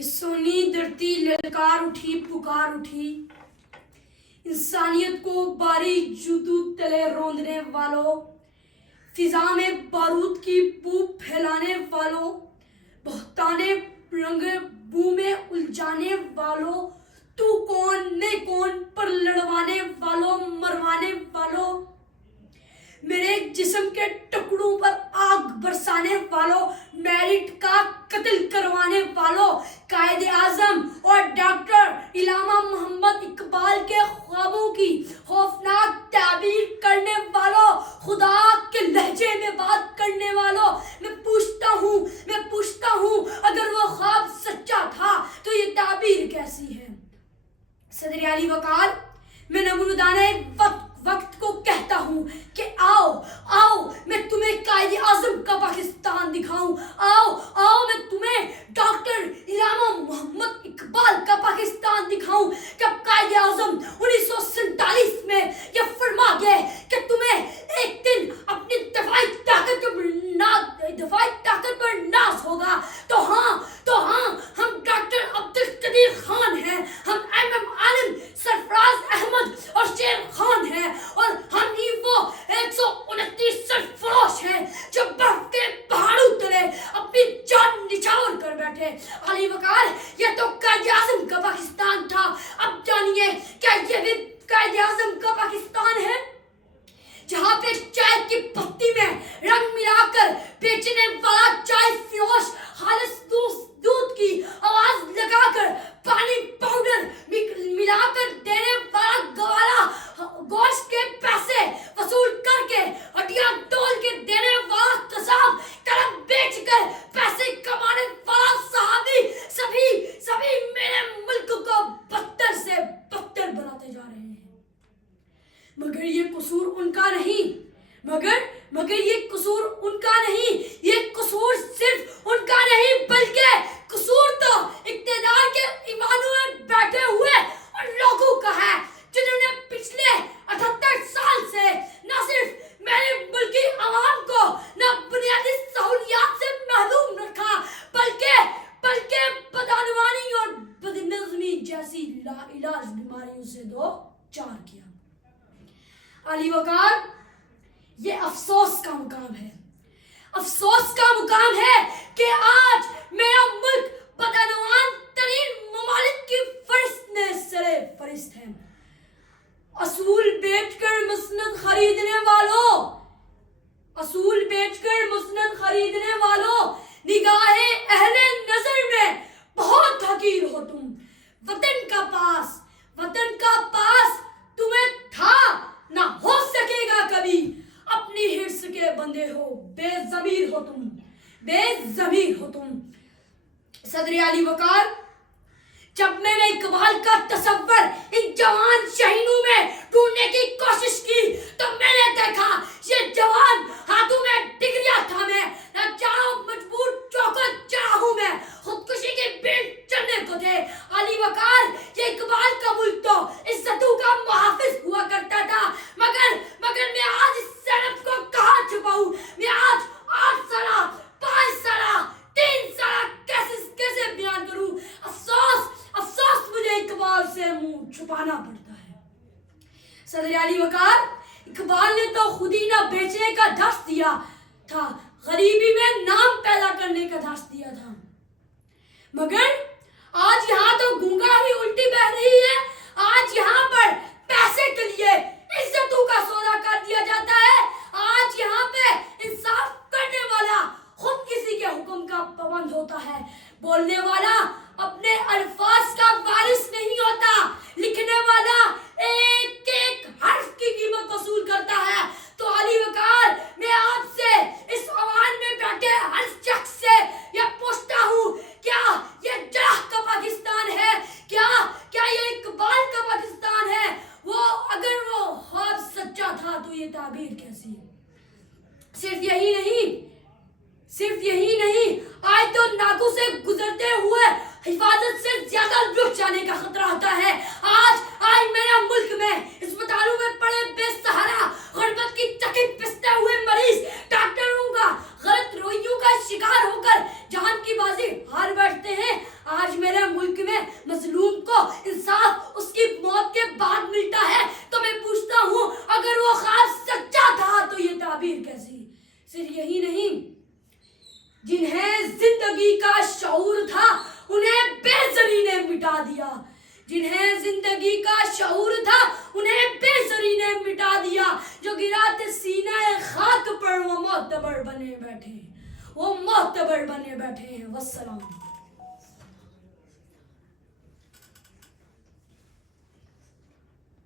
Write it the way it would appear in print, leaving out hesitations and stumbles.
یہ سونی دھرتی للکار اٹھی پکار اٹھی، انسانیت کو باری جوتو تلے روندنے والوں، فضا میں بارود کی بو پھیلانے والوں، بہتانے رنگ بو میں الجھانے والوں، تو کون میں کون پر لڑوانے والوں، مروانے والوں، میرے جسم کے ٹکڑوں پر آگ برسانے والوں، میرٹ کا قتل کروانے والوں، قائد اعظم اور ڈاکٹر علامہ محمد اقبال کے خوابوں کی خوفناک تعبیر کرنے والوں، خدا کے لہجے میں بات کرنے والوں، میں پوچھتا ہوں اگر وہ خواب سچا تھا تو یہ تعبیر کیسی ہے؟ صدر اعلی وقار، میں نمودانِ وقت کو کہتا ہوں کہ آؤ میں تمہیں قائد اعظم کا پاکستان دکھاؤں، آؤ میں تمہیں ڈاکٹر علامہ محمد اقبال کا پاکستان دکھاؤں۔ جب قائد اعظم 1947 میں یہ فرما گئے کہ تمہیں ایک دن اپنی دفاعی طاقت پر ناز ہوگا، تو ہاں ہم ڈاکٹر عبدالقدیر خان ہیں، ہم ایم عالم، سرفراز احمد اور شیر خان ہیں، اور ہم ہی وہ 129 سرفروش ہیں جو برف کے پہاڑوں تلے اپنی جان نچھاور کر بیٹھے۔ علی وقار، یہ تو قائد اعظم کا پاکستان تھا، اب جانیے کیا یہ بھی قائد اعظم کا پاکستان ہے؟ جہاں پہ چائے کی پتی میں رنگ ملا کر بیچنے والا چائے فروش خالص دودھ کی آواز لگا کر پانی پاؤڈر ملا کر دینے والا گوالا گوشت کے پیسے وصول کر کے ہڈیاں تول کے دینے والا قصاب قلم بیچ کر پیسے کمانے والا صحابی، سبھی میرے ملک کو بدتر سے بدتر بناتے جا رہے ہیں۔ مگر یہ قصور ان کا نہیں، یہ قصور صرف ان کا نہیں، بلکہ قصور تو اقتدار کے ایوانوں میں بیٹھے ہوئے ان لوگوں کا ہے جنہوں نے پچھلے 78 سال سے نہ صرف میرے ملکی عوام کو نہ بنیادی سہولیات سے محروم رکھا، بلکہ بدعنوانی اور بدنظمی جیسی لا علاج بیماریوں سے دو چار کیا۔ علی وقار، یہ افسوس کا مقام ہے کہ آج میرا ملک بدعنوان ترین ممالک کی فہرست میں سرے فہرست ہے۔ اصول بیچ کر مسند خریدنے والوں، نگاہ اہل نظر میں بہت حقیر ہو تم۔ وطن کا پاس تمہیں تھا، نہ ہو سکے گا کبھی، اپنی حرص کے بندے ہو، بے ضمیر ہو تم۔ صدر اعلی وقار، جب میں نے اقبال کا تصور ان جوان شہینوں میں ڈھونڈنے کی کوشش کی تو میں نے دیکھا یہ جوان ہاتھوں میں ڈگریاں تھامے لاچاروں مجبور چوکر چراہوں میں خودکشی کی بھیڑ چڑھنے کو تھے۔ علی وقار، یہ اقبال کا ملک تو عزتوں کا محافظ ہوا کرتا تھا، مگر میں آج اس سینب کو کہاں چھپاؤں؟ میں آج 8 سالہ 5 سالہ 3 سالہ کیسے بیان کروں؟ افسوس مجھے اقبال سے منہ چھپانا پڑتا ہے۔ صدر اعلی وقار، اقبال نے تو خود ہی نہ بیچنے کا درس دیا تھا، غریبی میں نام پیدا کرنے کا درس دیا تھا، مگر آج یہاں تو گونگا ہی الٹی بہ رہی ہے۔ آج یہاں پر پیسے کے لیے عزتوں کا سودا کر دیا جاتا ہے۔ آج یہاں پہ انصاف کرنے والا خود کسی کے حکم کا پابند ہوتا ہے، بولنے والا اپنے الفاظ کا وارث نہیں ہوتا، لکھنے والا ایک ایک حرف کی قیمت وصول کرتا ہے۔ تو علی وقار، میں آپ سے اس عوام میں بیٹھے ہر شخص سے یہ پوچھتا ہوں، کیا یہ جرح کا پاکستان ہے؟ کیا یہ اقبال کا پاکستان ہے؟ اگر وہ خواب سچا تھا تو یہ تعبیر کیسی ہے؟ صرف یہی نہیں، آج تو ناکوں سے گزرتے ہوئے حفاظت سے زیادہ رک جانے کا خطرہ ہوتا ہے۔ آج میرا ملک میں اسپتالوں میں پڑے بے سہارا غربت صرف یہی نہیں، جنہیں زندگی کا شعور تھا انہیں بے زری نے مٹا دیا، جنہیں زندگی کا شعور تھا انہیں بے زری نے مٹا دیا، جو گراتے سینہ خاک پر وہ معتبر بنے بیٹھے ہیں، وہ معتبر بنے بیٹھے ہیں۔ والسلام۔